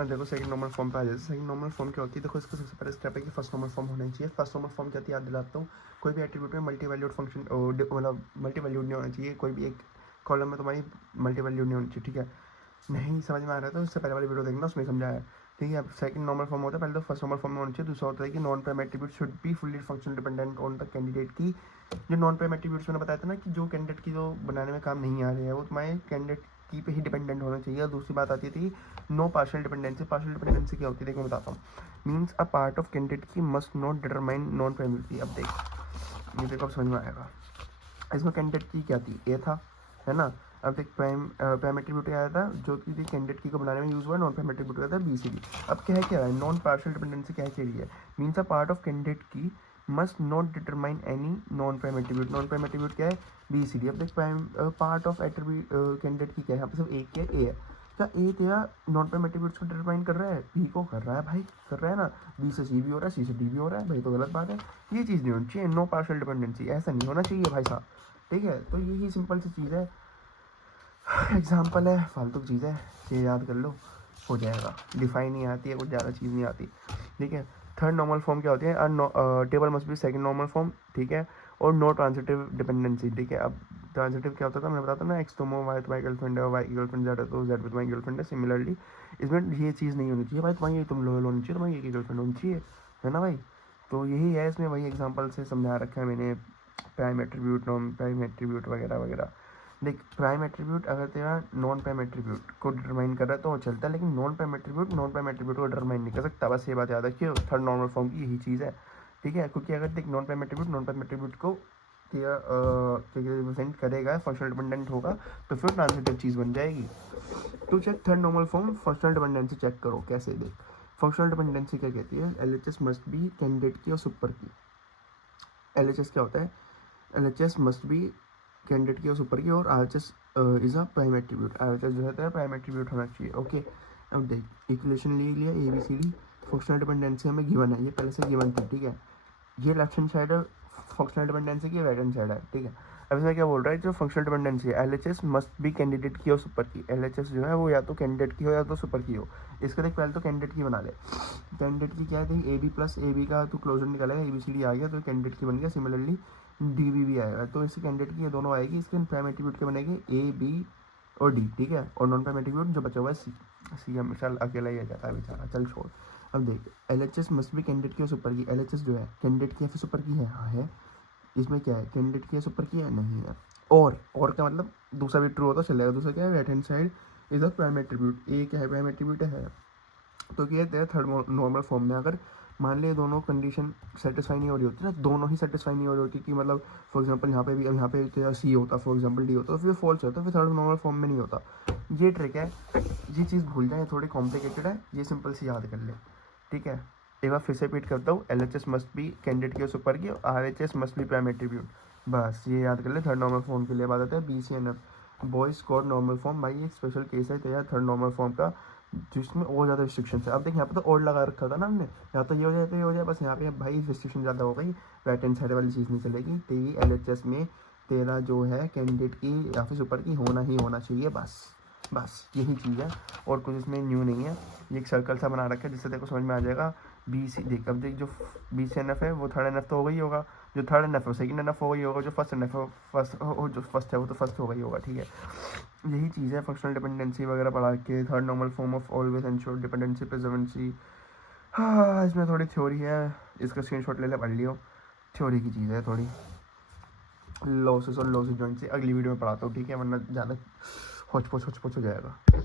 देखो second normal form पे आ जाए। सेकंड नॉर्मल फॉर्म क्या होती है, देखो इसका सबसे पहले स्टेप है कि फर्स्ट नॉर्मल फॉर्म होना चाहिए। फर्स्ट नॉर्मल फॉर्म क्या होती है याद दिलाता हूँ, कोई भी एट्रीब्यूट में मल्टी वैल्यूड फंक्शन मतलब मल्टी वैल्यूड नहीं होना चाहिए, कोई भी एक कॉलम में तुम्हारी मल्टी वैल्यूड नहीं होनी चाहिए, ठीक है। नहीं समझ में आ रहा है तो इससे पहले वाली वीडियो देखना, उसमें समझाया है, ठीक है। अब सेकंड नॉर्मल फॉर्म होता है, पहले तो फर्स्ट नॉर्मल फॉर्म में होना चाहिए। दूसरा होता है कि non prime attribute should be fully functional dependent on the candidate की। जो नॉन प्राइम एट्रीब्यूट्स मैंने बताया था ना कि जो कैंडिडेट की जो बनाने में काम नहीं आ रहे हैं वो तुम्हारे कैंडिडेट की पे ही डिपेंडेंट होना चाहिए। और दूसरी बात आती थी no partial dependency. Partial dependency क्या होती है, देखो मैं बताता हूँ। Means a part of candidate key must not determine non primability. अब देख ये देखो अब समझ में आएगा। इसमें कैंडिडेट की क्या थी, ए था, है ना। अब एक प्राइम एट्रीब्यूट आया था जो कि कैंडिडेट की को बनाने में यूज हुआ, नॉन प्राइम एट्रीब्यूट आया था बी सी डी। अब क्या है, क्या है नॉन पार्शियल डिपेंडेंसी, क्या है रही है, means a part of candidate key must not determine any non prime attribute. Non prime attribute क्या है, बी सी डी। अब देख prime part of attribute candidate key क्या है, यहाँ पे सिर्फ एक क्या ए है। क्या ए तेरा नॉन प्राइम एट्रीब्यूट्स को डिटरमाइन कर रहा है, बी को कर रहा है भाई, कर रहा है ना। बी से सी भी हो रहा है, सी से डी भी हो रहा है भाई, तो गलत बात है। ये चीज़ नहीं होनी चाहिए, नो पार्शियल डिपेंडेंसी, ऐसा नहीं होना चाहिए भाई साहब, ठीक है। तो यही सिंपल सी चीज़ है, एग्जाम्पल है, फालतू की चीज़ है, ये याद कर लो, हो जाएगा। डिफाइन नहीं आती है, कुछ ज़्यादा चीज़ नहीं आती, ठीक है। थर्ड नॉर्मल फॉर्म क्या होती है, table must be second normal form, ठीक है। और नो ट्रांजिटिव डिपेंडेंसी, ठीक है। अब ट्रांजिटिव क्या होता था, मैंने बताता ना, एक्स तुम हो, वाई तुम्हारी गर्लफ्रेंड है, वाई की गर्लफ्रेंड जेड है तो जेड भी तुम्हारी गर्लफ्रेंड है। सिमिलरली इसमें ये चीज़ नहीं होनी चाहिए भाई, तुम्हारी तुम लोयल होनी चाहिए, तुम्हारी एक ही गर्लफ्रेंड होनी चाहिए, है ना भाई। तो यही है, इसमें वही एग्जाम्पल से समझा रखा है मैंने, prime attribute, non prime attribute वगैरह वगैरह। देख प्राइम एट्रीब्यूट अगर तेरा नॉन प्राइम एट्रीब्यूट को डिटरमाइन कर रहा है तो वो चलता है, लेकिन नॉन प्राइम एट्रीब्यूट को डिटरमाइन नहीं कर सकता। बस ये बात याद रखिए, थर्ड नॉर्मल फॉर्म की यही चीज़ है, ठीक है। क्योंकि अगर देख नॉन प्राइम एट्रीब्यूट को तेरा रिप्रेजेंट करेगा, फंक्शनल डिपेंडेंट होगा, तो फिर ट्रांजिटिव चीज़ बन जाएगी। तो check third normal form, functional dependency check करो कैसे। देख फंक्शनल डिपेंडेंसी क्या कहती है, L H S must be candidate key और सुपर की। एल एच एस क्या होता है, L H S must be candidate key और सुपर की, और R H S is a prime attribute. R H S जो है प्राइम एट्रीब्यूट होना चाहिए, ओके। अब देख इक्वेशन ले लिया A B C D, functional dependency हमें गिवन है, ये पहले से गिवन थी, ठीक है। ये लेफ्ट हैंड साइड है फंक्शनल डिपेंडेंसी की, राइट हैंड साइड है, ठीक है। अब इसमें क्या बोल रहा है, जो फंक्शनल डिपेंडेंसी है, L H S must be candidate key और सुपर की। एल एच एस जो है वो या तो कैंडिडेट की हो या तो सुपर की हो। इसका देख पहले तो कैंडिडेट की बना ले। कैंडिडेट की क्या है, देख A B plus A B का तो क्लोजर निकालेगा, ए बी सी डी आ गया तो कैंडिडेट की बन गया। सिमिलरली डी बी भी आएगा, तो इससे कैंडिडेट की ये दोनों आएगी। इसके प्राइम एट्रीब्यूट के बनेगी ए बी और डी, ठीक है। और नॉन प्राइम एट्रीब्यूट जो बचा हुआ है सी। सी हमेशा अकेला ही आ जाता है बेचारा, चल छोड़। अब देख एल एच एस मस्ट भी कैंडिडेट की और सुपर की। एल एच एस जो है कैंडिडेट की या फिर सुपर की है, हाँ है। इसमें क्या है, कैंडिडेट की या सुपर की है, नहीं है। और क्या मतलब दूसरा भी ट्रू होता चलेगा। दूसरा क्या है, right hand side is a prime attribute. A क्या है, प्राइम एट्रीब्यूट है। तो क्या है थर्ड नॉर्मल फॉर्म में अगर मान लिया दोनों कंडीशन सेटिस्फाई नहीं हो रही होती ना, दोनों ही सेटिस्फाई नहीं हो रही होती कि मतलब फॉर एग्जांपल यहाँ पे भी, अब यहाँ पे तेरा सी होता, फॉर एग्जांपल डी होता, तो फिर फॉल्स होता, फिर थर्ड नॉर्मल फॉर्म में नहीं होता। ये ट्रिक है, ये चीज़ भूल जाए, थोड़ी कॉम्प्लिकेटेड है, ये सिंपल सी याद कर ले, ठीक है। एक बार फिर से रिपीट करता हूँ, L H S must be candidate key और सुपर की, और R H S must B prime attribute. बस ये याद कर ले। थर्ड नॉर्मल फॉर्म के लिए बात आते हैं B C N F, Boyce Codd normal form. भाई एक स्पेशल केस है तेरा थर्ड नॉर्मल फॉर्म का, जिसमें और ज़्यादा रिस्ट्रिक्शन है। अब देख यहाँ पे तो और लगा रखा था ना हमने, या तो ये हो जाए तो ये हो जाए, बस यहाँ पे भाई रिस्ट्रिक्शन ज़्यादा हो गई। राइट हैंड साइड वाली चीज़ नहीं चलेगी तेरी एल एच एस में, तेरा जो है कैंडिडेट की या फिर सुपर की होना ही होना चाहिए, बस यही चीज़ है, और कुछ इसमें न्यू नहीं है। ये एक सर्कल सा बना रखा है जिससे देखो समझ में आ जाएगा। बी सी देख, अब देख जो बी सी एन एफ है वो थर्ड एन एफ तो हो गई होगा, जो थर्ड एन एफ है सेकंड एन एफ हो गई होगा, जो फर्स्ट एन एफ है जो फर्स्ट है वो तो फर्स्ट हो गई होगा, ठीक है। यही चीज़ है फंक्शनल डिपेंडेंसी वगैरह पढ़ा के। Third normal form of always ensure dependency preservancy, हाँ इसमें थोड़ी थ्योरी है, इसका स्क्रीनशॉट ले ले, पढ़ लियो, थ्योरी की चीज़ है थोड़ी। लॉसेस और लॉसेस जॉइंट से अगली वीडियो में पढ़ाता हूँ, ठीक है, वरना ज़्यादा होच पोच हो जाएगा।